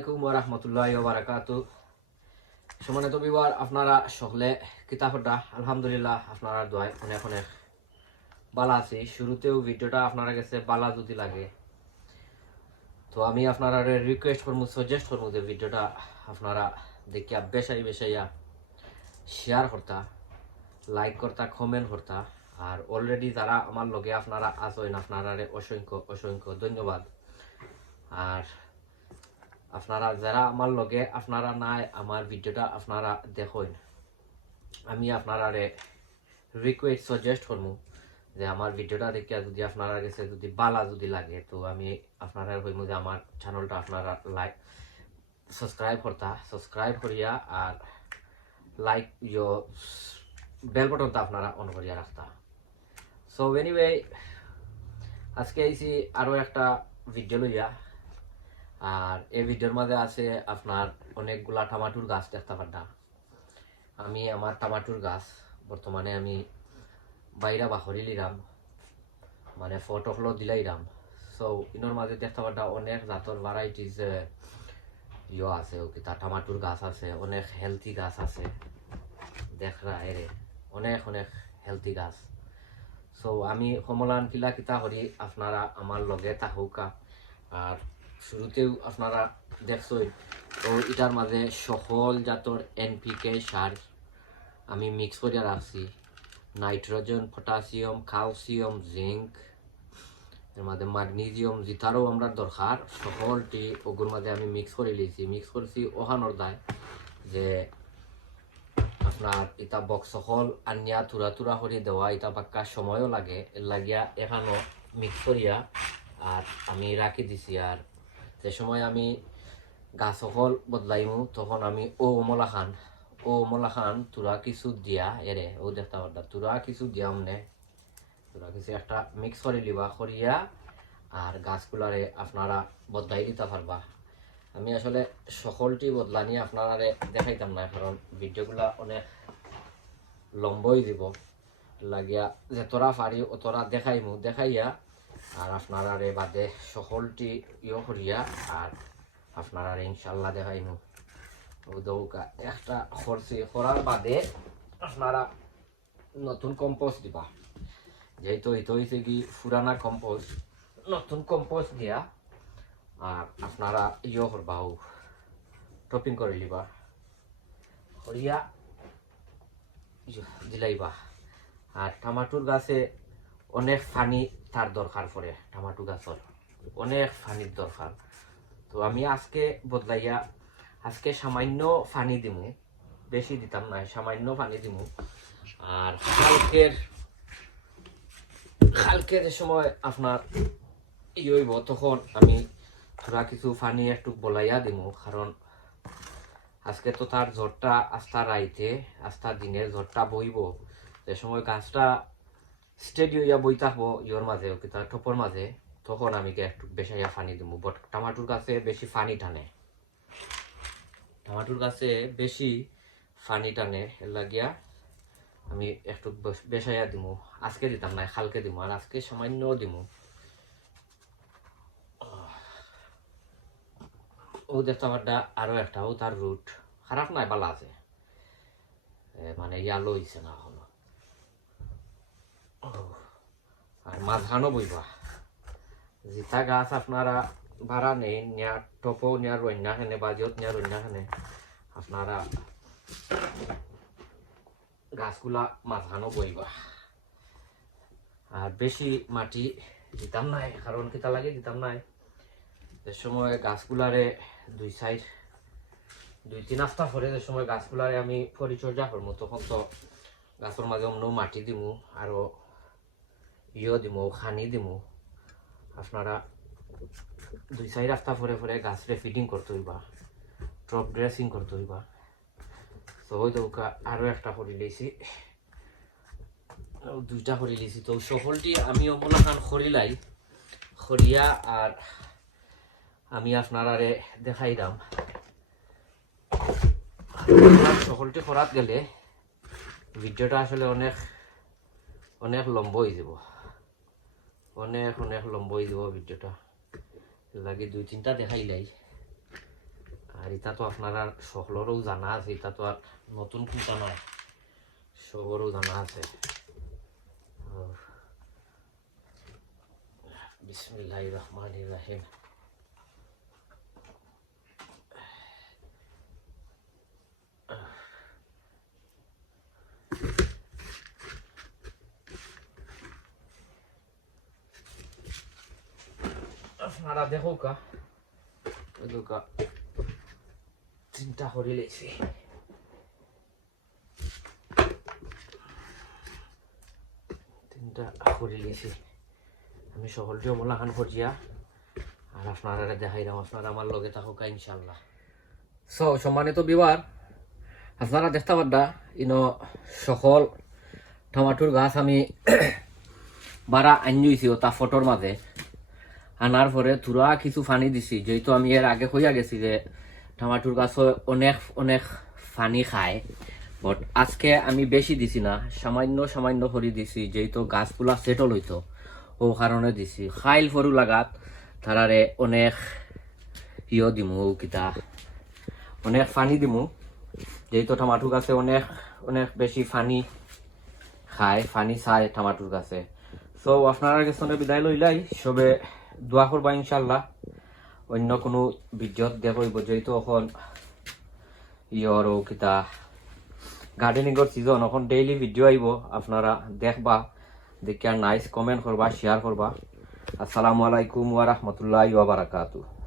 আলাইকুম ওরহমতুল্লাহ বারাকাত। সমানিত বিবার আপনারা সকলে কিতাবটা আলহামদুলিল্লাহ আপনারা দোয়াই অনেক অনেক বালা আছি। শুরুতেও ভিডিওটা আপনারা কাছে বালা যদি লাগে, তো আমি আপনারা রিকোয়েস্ট করব সাজেস্ট করব যে ভিডিওটা আপনারা দেখিয়া, বেশাই বেশাইয়া শেয়ার করতা লাইক করতা কমেন্ট করতা। আর অলরেডি যারা আমার লগে আপনারা আসেন আপনারা অসংখ্য অসংখ্য ধন্যবাদ। আর আপনারা যারা আমার লগে আপনারা নাই, আমার ভিডিওটা আপনারা দেখেন। আমি আপনারা রিকোয়েস্ট সাজেস্ট করব যে আমার ভিডিওটা দেখে যদি আপনারা কাছে যদি বালা যদি লাগে, তো আমি আপনারা কইমু যে আমার চ্যানেলটা আপনারা লাইক সাবস্ক্রাইব করতা। সাবস্ক্রাইব করিয়া আর লাইক ইয়ো বেল বটনটা আপনারা অন করিয়া রাখতা। সো এনিওয়ে আজকে আইছি আরও একটা ভিডিও লইয়া। আর এই ভিডিওর মাঝে আছে আপনার অনেকগুলা টমাটোর গাছ দেখতে পারটা আমি আমার টমাটোর গাছ বর্তমানে আমি বাইরা বাহরি লিরাম মানে ফটো হলো দিলাইরাম। সো ইনোর মাঝে দেখতে পারটা অনেক জাতর ভ্যারাইটিস ইয়ে আছে ওকে তার টমাটোর গাছ আছে, অনেক হেলথি গাছ আছে। দেখরা এরে, অনেক অনেক হেলথি গাছ। সো আমি কমলান কিলা কিতা করি আপনারা আমার লগে থাকুকা। আর শুরুতেও আপনারা দেখছেন তো এটার মাঝে সকল জাতর এনপিকে সার আমি মিক্স করে রাখছি। নাইট্রোজেন পটাশিয়াম ক্যালসিয়াম জিঙ্ক এর মাঝে ম্যাগনেসিয়াম যেটারও আমরা দরকার। সকলটি ওগুর মাঝে আমি মিক্স করে লিয়েছি মিক্স করছি ওখানোর দায় যে আপনার এটা বক্স সকল আনিয়া তুরা তুরা করে দেওয়া, এটা বাক্কা সময়ও লাগে। লাগিয়া এখানো মিক্স করিয়া আর আমি রাখি দিছি আর যে সময় আমি গাছ সকল বদলাইমু, তখন আমি, ও অমলা খান, ও অমলা খান, তুরা কিছু দিয়া এরে ও দেখতে পারতা তুরা কিছু দিয়া মানে তুরা কিছু একটা মিক্স করে লিবা, করিয়া আর গাছগুলারে আপনারা বদলাই দিতে পারবা। আমি আসলে সকলটি বদলানি আপনারা দেখাইতাম না, কারণ ভিডিওগুলা অনেক লম্বই দিব। লাগিয়া যেতরা পারি অতরা দেখাইমু, দেখাইয়া আর আপনারা বাদে সকলটি ইয়ে করিয়া, আর আপনারা ইনশাল্লাহ দেখাইমু দৌকা, একটা খরচি করার বাদে আপনারা নতুন কম্পোস্ট দিবা। যেহেতু এটা হয়েছে কি পুরানা কম্পোস্ট নতুন কম্পোস্ট দিয়া আর আপনারা ইয়ে করবা টপিং করে লিবা। করিয়া দিলাইবা আর টমাটোর গাছে অনেক পানি তার দরকার পড়ে, টমাটো গাছর। অনেক পানির দরকার। তো আমি আজকে বদলাইয়া, আজকে সামান্য পানি দিমু, বেশি দিতাম না, সামান্য পানি দিমু। আর কালকের কালকের সময় আপনার ই হইব, তখন আমি থোড়া কিছু পানি একটু বলাইয়া দিমু, কারণ আজকে তো তার ঝড়টা আস্থা রাইতে, আস্থা দিনের ঝড়টা বইব। যে সময় গাছটা স্টেডি ইয়া বই থাকব ইয়োর মাঝে, ওকে তার টপর মাঝে। তখন আমি একটু বেশাইয়া পানি দিব বট টমাটোর গাছে বেশি পানি টানে। টমাটোর গাছে বেশি পানি টানে লাগিয়া আমি একটু বেশ- বেশাইয়া দিব আজকে দিতাম না, কালকে দিব আর আজকে সামান্য দিব ও দেখতে আমারটা আরও একটা, ও তার রুট খারাপ নাই বালা আছে। মানে ইয়ালো হইছে না আর মাঝখানো বইবা। জিতা গাছ আপনারা ভাড়া নেই, নিয়া টপো, নিয়া রন্যা খানে, বাজিয়ত নিয়া রন্যা খানে। আপনারা গাছগুলা মাঝখানো বইবা। আর বেশি মাটি দিতাম নাই কারণ কিতা লাগে দিতাম নাই। যে সময় গাছগুলারে দুই সাইড দুই তিন আস্তা পরে যে সময় গাছগুলারে আমি পরিচর্যা করব তখন তো গাছের মাঝে অন্য মাটি দিমু। আরও ইয়ে দিমু, খানি দিমু। আপনারা দুই চারি রাস্তা পরে পরে গাছরে ফিডিং করতে হইবা টপ ড্রেসিং করতে হইবা তো ওই তো আরও একটা করে লিয়েছি দুইটা করে লিয়েছি তো সকলটি আমি অমলা খান খরিলাই খরিয়া আর আমি আপনারারে দেখাই দাম। সকলটি খরাত গেলে ভিডিওটা আসলে অনেক অনেক লম্ব হয়ে যাব। অনেক অনেক লম্বই দিব ভিডিওটা। লাগে দুই তিনটা দেখাইলাই আর এটা তো আপনারা সকলেরও জানা আছে, এটা তো আর নতুন চিন্তা নয় সবরও জানা আছে। বিসমিল্লাহ রহমান রাহিম। আপনারা দেখো কা দুকা চিন্তা করে লেছি তিনটা করে লেছি আমি সকলকে মোলাখান করিয়া আর আপনারা দেখাইলাম আপনারা আমার লগে থাকুকা ইনশাল্লাহ সো সম্মানিত বিবার আপনারা দেখতে পাড্ডা ইনো সকল টমাটোর গাছ আমি বারা আনজইছি তা ফটোর মাঝে। আনার পরে তুরা কিছু ফানি দিছি। যেহেতু আমি এর আগে হইয়া গেছি যে টমাটোর গাছ অনেক অনেক ফানি খায়। বাট আজকে আমি বেশি দিছি না, সামান্য সামান্য করে দিছি যেহেতু গাছগুলা সেটল হইতো ও কারণে দিছি। খাইল ফরু লাগাত তারারে অনেক ইয় দিমু কিতা। অনেক ফানি দিমু। যেহেতু টমাটো গাছে অনেক অনেক বেশি ফানি খায়, ফানি চায় টমাটোর গাছে। সো আপনারা গেছনে বিদায় লইলাই। সবে দোয়া করবা ইনশাল্লাহ অন্য কোনো বিদ্যত দেখব যেহেতু এখন ইয়র ও কিতা গার্ডেনিংয়ের সিজন এখন ডেইলি ভিডিও আইব আপনারা দেখবা। দেখে নাইস কমেন্ট করবা শেয়ার করবা। আসসালামু আলাইকুম ওয়া বারাকাতুহু।